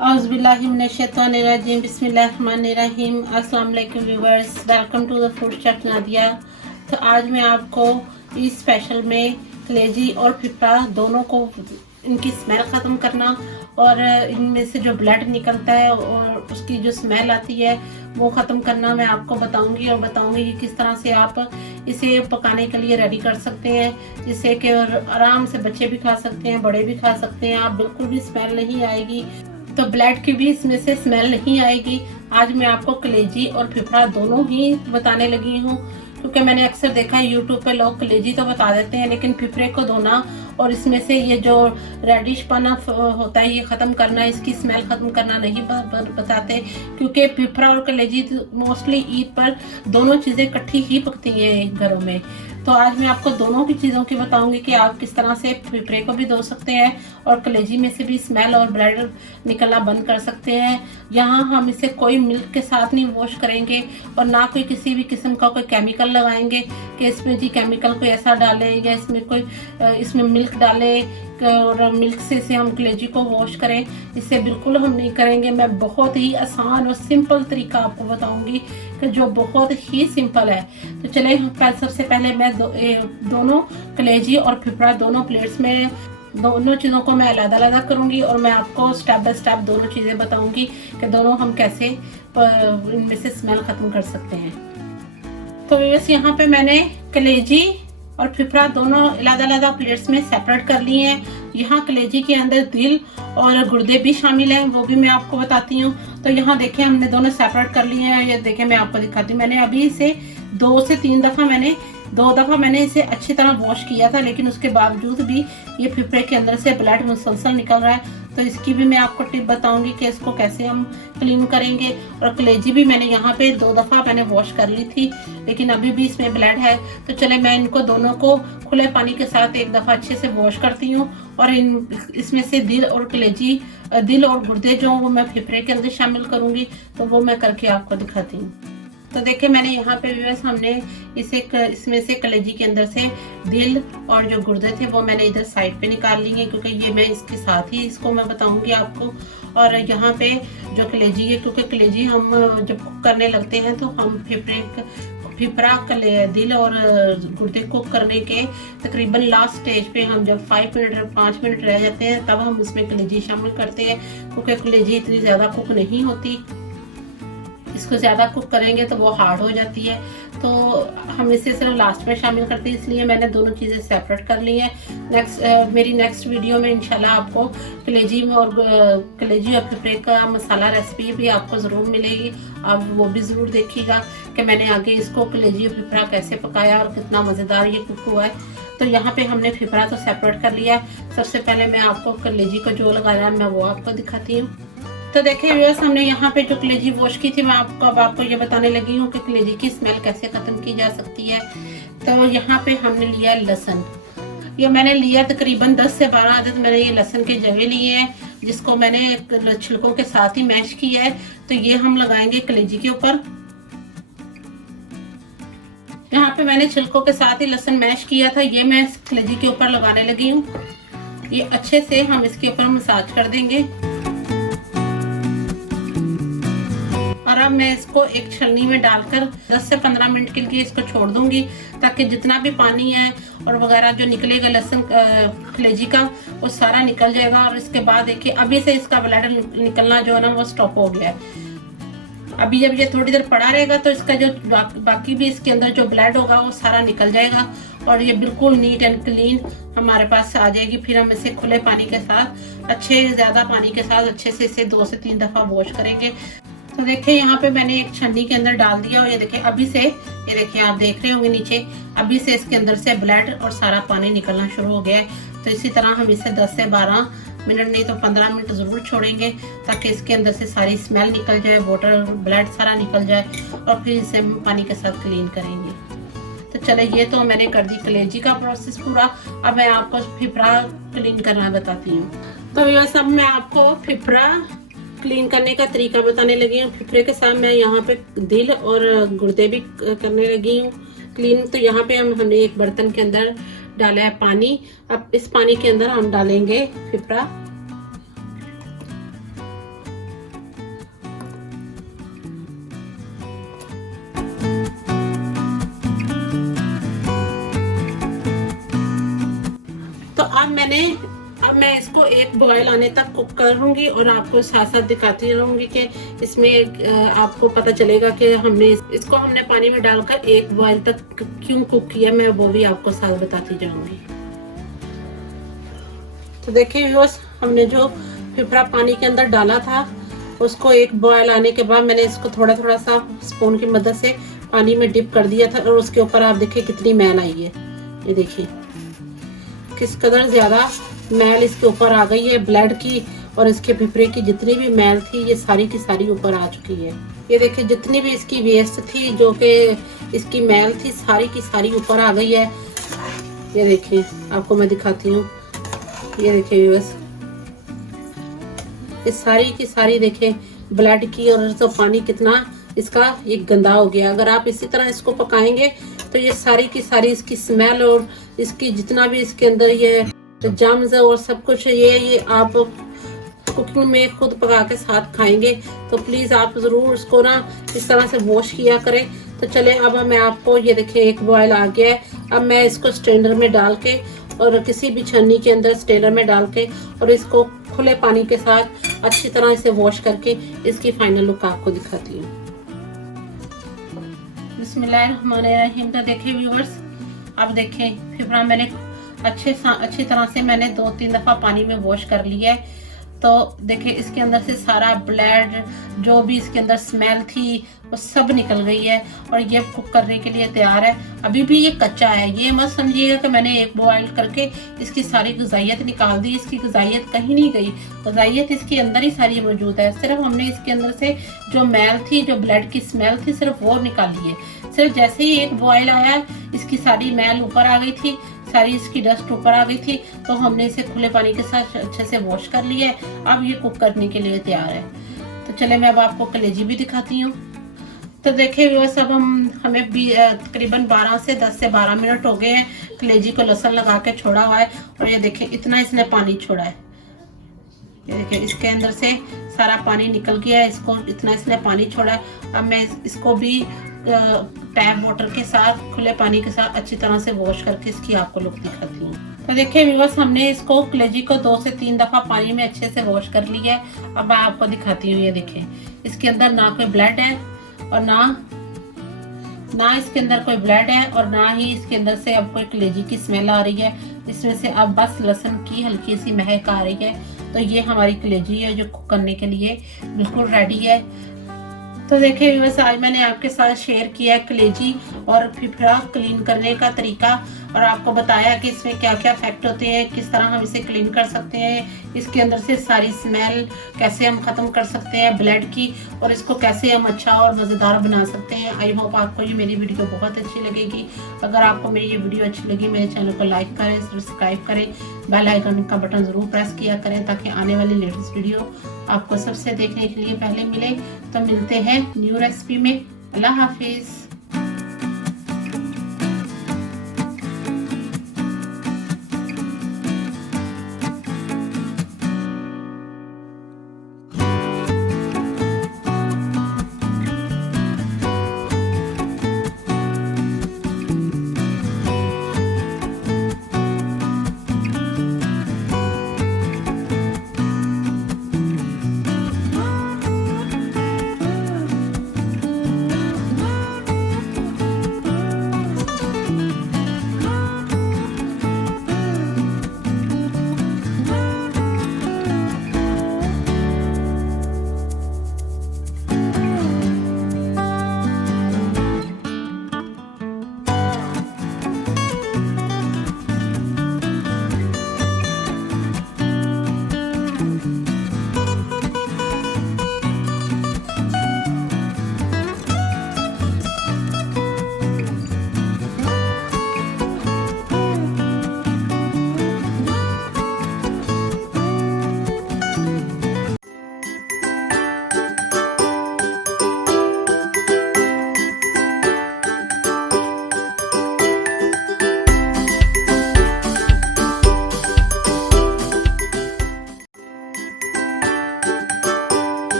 औज़ुबिल्लाहिमिनश्शैतानिर्रजीम बिस्मिल्लाहिर्रहमानिर्रहीम। अस्सलाम वालेकुम viewers, welcome to the food chef Nadia. तो आज मैं आपको इस स्पेशल में कलेजी और फिफड़ा दोनों को इनकी स्मेल ख़त्म करना और इनमें से जो ब्लड निकलता है और उसकी जो स्मेल आती है वो ख़त्म करना मैं आपको बताऊंगी और बताऊंगी कि किस तरह से आप इसे पकाने के लिए रेडी कर सकते हैं, जिससे कि आराम से बच्चे भी खा सकते हैं, बड़े भी खा सकते हैं। आप बिल्कुल भी स्मेल नहीं आएगी, तो ब्लड की भी इसमें से स्मेल नहीं आएगी। आज मैं आपको कलेजी और फिफड़ा दोनों ही बताने लगी हूँ, क्योंकि मैंने अक्सर देखा है यूट्यूब पे लोग कलेजी तो बता देते हैं लेकिन फिफड़े को धोना और इसमें से ये जो रेडिश पना होता है ये ख़त्म करना, इसकी स्मेल ख़त्म करना नहीं बताते, क्योंकि फिफड़ा और कलेजी मोस्टली ईद पर दोनों चीज़ें इकट्ठी ही पकती हैं घरों में। तो आज मैं आपको दोनों की चीज़ों की बताऊंगी कि आप किस तरह से फिफड़े को भी धो सकते हैं और कलेजी में से भी स्मेल और ब्लड निकलना बंद कर सकते हैं। यहाँ हम इसे कोई मिल्क के साथ नहीं वॉश करेंगे और ना कोई किसी भी किस्म का कोई केमिकल लगाएंगे कि इसमें जी केमिकल कोई ऐसा डाले या इसमें मिल्क डाले और मिल्क से इसे हम कलेजी को वॉश करें, इससे बिल्कुल हम नहीं करेंगे। मैं बहुत ही आसान और सिंपल तरीका आपको बताऊंगी कि जो बहुत ही सिंपल है। तो चले सबसे पहले मैं दोनों कलेजी और फिफड़ा दोनों प्लेट्स में दोनों चीज़ों को मैं अलग-अलग करूंगी और मैं आपको स्टेप बाय स्टेप दोनों चीज़ें बताऊंगी कि दोनों हम कैसे इनमें से स्मेल ख़त्म कर सकते हैं। तो बस यहाँ पे मैंने कलेजी और फिफड़ा दोनों अलग-अलग प्लेट्स में सेपरेट कर लिए हैं। यहाँ कलेजी के अंदर दिल और गुर्दे भी शामिल हैं, वो भी मैं आपको बताती हूँ। तो यहाँ देखें हमने दोनों सेपरेट कर लिए हैं। ये देखें मैं आपको दिखाती हूँ। मैंने अभी इसे 2 से 3 दफ़ा 2 दफ़ा मैंने इसे अच्छी तरह वॉश किया था, लेकिन उसके बावजूद भी ये फिफड़े के अंदर से ब्लड मुसलसल निकल रहा है। तो इसकी भी मैं आपको टिप बताऊंगी कि इसको कैसे हम क्लीन करेंगे। और कलेजी भी मैंने यहाँ पे 2 दफ़ा मैंने वॉश कर ली थी, लेकिन अभी भी इसमें ब्लड है। तो चले मैं इनको दोनों को खुले पानी के साथ 1 दफ़ा अच्छे से वॉश करती हूँ और इसमें से दिल और गुर्दे जो वो मैं फिफड़े के अंदर शामिल करूँगी, तो वो मैं करके आपको दिखाती हूँ। तो देखिए मैंने यहाँ पे व्यूअर्स हमने इसमें से कलेजी के अंदर से दिल और जो गुर्दे थे वो मैंने इधर साइड पे निकाल लिए, क्योंकि ये मैं इसके साथ ही इसको मैं बताऊंगी आपको। और यहाँ पे जो कलेजी है, क्योंकि कलेजी हम जब कुक करने लगते हैं तो हम फिफड़ा दिल और गुर्दे कुक करने के तकरीबन लास्ट स्टेज पे हम जब 5 मिनट रह जाते हैं तब हम इसमें कलेजी शामिल करते हैं, क्योंकि कलेजी इतनी ज़्यादा कुक नहीं होती। इसको ज़्यादा कुक करेंगे तो वो हार्ड हो जाती है, तो हम इसे सिर्फ लास्ट में शामिल करते हैं। इसलिए मैंने दोनों चीज़ें सेपरेट कर ली हैं। मेरी नेक्स्ट वीडियो में इंशाल्लाह आपको कलेजी और फिफड़े का मसाला रेसिपी भी आपको ज़रूर मिलेगी। आप वो भी ज़रूर देखिएगा कि मैंने आगे इसको कलेजी और फिफड़ा कैसे पकाया और कितना मज़ेदार ये कुक हुआ है। तो यहाँ पे हमने फिफड़ा तो सेपरेट कर लिया है। सबसे पहले मैं आपको कलेजी को जो लगाना है मैं वो आपको दिखाती हूँ। तो देखिए व्यूअर्स, हमने यहाँ पे जो कलेजी वॉश की थी मैं आपको ये बताने लगी हूँ कि कलेजी की स्मेल कैसे ख़त्म की जा सकती है। तो यहाँ पे हमने लिया लहसुन, ये मैंने लिया तकरीबन 10 से 12 अदद मैंने ये लहसुन के जवे लिए हैं, जिसको मैंने छिलकों के साथ ही मैश किया है। तो ये हम लगाएंगे कलेजी के ऊपर। यहाँ पे मैंने छिलकों के साथ ही लहसुन मैश किया था, ये मैं कलेजी के ऊपर लगाने लगी हूँ। ये अच्छे से हम इसके ऊपर मसाज कर देंगे। अब मैं इसको एक छलनी में डालकर 10 से 15 मिनट के लिए इसको छोड़ दूंगी, ताकि जितना भी पानी है और वगैरह जो निकलेगा लहसुन कलेजी का वो सारा निकल जाएगा। और इसके बाद देखिए अभी से इसका ब्लड निकलना जो है ना वो स्टॉप हो गया है। अभी जब ये थोड़ी देर पड़ा रहेगा तो इसका जो बाकी भी इसके अंदर जो ब्लड होगा वो सारा निकल जाएगा और ये बिल्कुल नीट एंड क्लीन हमारे पास आ जाएगी। फिर हम इसे खुले पानी के साथ ज़्यादा पानी के साथ अच्छे से इसे 2 से 3 दफ़ा वॉश करेंगे। तो देखिए यहाँ पे मैंने एक छन्नी के अंदर डाल दिया और ये देखिए अभी से ये देखिए आप देख रहे होंगे नीचे अभी से इसके अंदर से ब्लड और सारा पानी निकलना शुरू हो गया है। तो इसी तरह हम इसे 10 से 12 मिनट नहीं तो 15 मिनट ज़रूर छोड़ेंगे, ताकि इसके अंदर से सारी स्मेल निकल जाए, वाटर ब्लड सारा निकल जाए और फिर इसे पानी के साथ क्लीन करेंगे। तो चले ये तो मैंने कर दी कलेजी का प्रोसेस पूरा। अब मैं आपको फिफड़ा क्लीन करना बताती हूँ। तो ये सब मैं आपको फिफड़ा क्लीन करने का तरीका बताने लगी हूँ। फिफड़े के साथ मैं यहाँ पे दिल और गुर्दे भी करने लगी हूँ क्लीन। तो यहाँ पे हमने एक बर्तन के अंदर डाला है पानी। अब इस पानी के अंदर हम डालेंगे फिफड़ा। मैंने अब मैं इसको एक बॉयल आने तक कुक करूंगी और आपको साथ साथ दिखाती रहूंगी कि इसमें आपको पता चलेगा कि इसको हमने पानी में डालकर एक बॉयल तक क्यों कुक किया, मैं वो भी आपको साथ बताती जाऊंगी। तो देखिए व्यूअर्स, हमने जो फिफड़ा पानी के अंदर डाला था उसको एक बॉयल आने के बाद मैंने इसको थोड़ा थोड़ा सा स्पून की मदद से पानी में डिप कर दिया था और उसके ऊपर आप देखिए कितनी मैल आई है। ये देखिए किस कदर ज्यादा मैल इसके ऊपर आ गई है ब्लड की, और इसके पिपरे की जितनी भी मैल थी ये सारी की सारी ऊपर आ चुकी है। ये देखिए जितनी भी इसकी वेस्ट थी, जो कि इसकी मैल थी, सारी की सारी ऊपर आ गई है। ये देखिए आपको मैं दिखाती हूँ। ये देखिए व्यूअर्स, ये सारी की सारी देखें ब्लड की, और तो पानी कितना इसका ये गंदा हो गया। अगर आप इसी तरह इसको पकाएंगे तो ये सारी की सारी इसकी स्मेल और इसकी जितना भी इसके अंदर ये जम्स और सब कुछ ये आप कुकिंग में खुद पका के साथ खाएंगे। तो प्लीज आप जरूर इसको ना इस तरह से वॉश किया करें। तो चले अब मैं आपको, ये देखिए एक बॉयल आ गया है। अब मैं इसको स्ट्रेनर में डाल के और किसी भी छन्नी के अंदर स्ट्रेनर में डाल के और इसको खुले पानी के साथ अच्छी तरह से वॉश करके इसकी फाइनल लुक आपको दिखाती हूँ। बिस्मिल्लाहिर्रहमानिर्रहीम। तो देखिए व्यूअर्स, अब देखें फिफड़ा मैंने अच्छी तरह से मैंने 2-3 दफा पानी में वॉश कर लिया है। तो देखिए इसके अंदर से सारा ब्लड, जो भी इसके अंदर स्मेल थी वो सब निकल गई है और ये कुक करने के लिए तैयार है। अभी भी ये कच्चा है, ये मत समझिएगा कि मैंने एक बॉयल करके इसकी सारी गुजाइयत निकाल दी। इसकी गुजाइयत कहीं नहीं गई, गुजाइयत इसके अंदर ही सारी मौजूद है। सिर्फ हमने इसके अंदर से जो मैल थी, जो ब्लड की स्मेल थी, सिर्फ वो निकाली है। सिर्फ जैसे ही एक बॉयल आया इसकी सारी मैल ऊपर आ गई थी, सारी इसकी डस्ट ऊपर आ गई थी। तो हमने इसे खुले पानी के साथ अच्छे से वॉश कर लिया है। अब ये कुक करने के लिए तैयार है। तो चले मैं अब आपको कलेजी भी दिखाती हूँ। तो देखिए व्यूअर्स, अब हमें भी तकरीबन 10 से 12 मिनट हो गए हैं कलेजी को लहसुन लगा के छोड़ा हुआ है। और ये देखिए इतना इसने पानी छोड़ा है। ये देखिए इसके अंदर से सारा पानी निकल गया है, इसको इतना इसने पानी छोड़ा है। अब मैं इसको भी टैप वाटर के साथ, खुले पानी के साथ अच्छी तरह से वॉश करके इसकी आपको लुक दिखाती हूँ। तो देखिए व्यूअर्स, हमने इसको कलेजी को 2 से 3 दफा पानी में अच्छे से वॉश कर लिया है। अब मैं आपको दिखाती हूँ। ये देखिए इसके अंदर ना कोई ब्लड है और ना इसके अंदर कोई ब्लड है, और ना ही इसके अंदर से अब कोई कलेजी की स्मेल आ रही है। इसमें से अब बस लहसुन की हल्की सी महक आ रही है। तो ये हमारी कलेजी है जो कुक करने के लिए बिल्कुल रेडी है। तो देखिए व्यूअर्स, आज मैंने आपके साथ शेयर किया है कलेजी और फिफड़ा क्लीन करने का तरीका, और आपको बताया कि इसमें क्या क्या फैक्ट होते हैं, किस तरह हम इसे क्लीन कर सकते हैं, इसके अंदर से सारी स्मेल कैसे हम ख़त्म कर सकते हैं ब्लड की, और इसको कैसे हम अच्छा और मज़ेदार बना सकते हैं। आई होप आपको ये मेरी वीडियो बहुत अच्छी लगेगी। अगर आपको मेरी ये वीडियो अच्छी लगी, मेरे चैनल को लाइक करें, सब्सक्राइब करें, बेल आइकन का बटन ज़रूर प्रेस किया करें ताकि आने वाली लेटेस्ट वीडियो आपको सबसे देखने के लिए पहले मिले। तो मिलते हैं न्यू रेसिपी में। अल्लाह हाफिज़।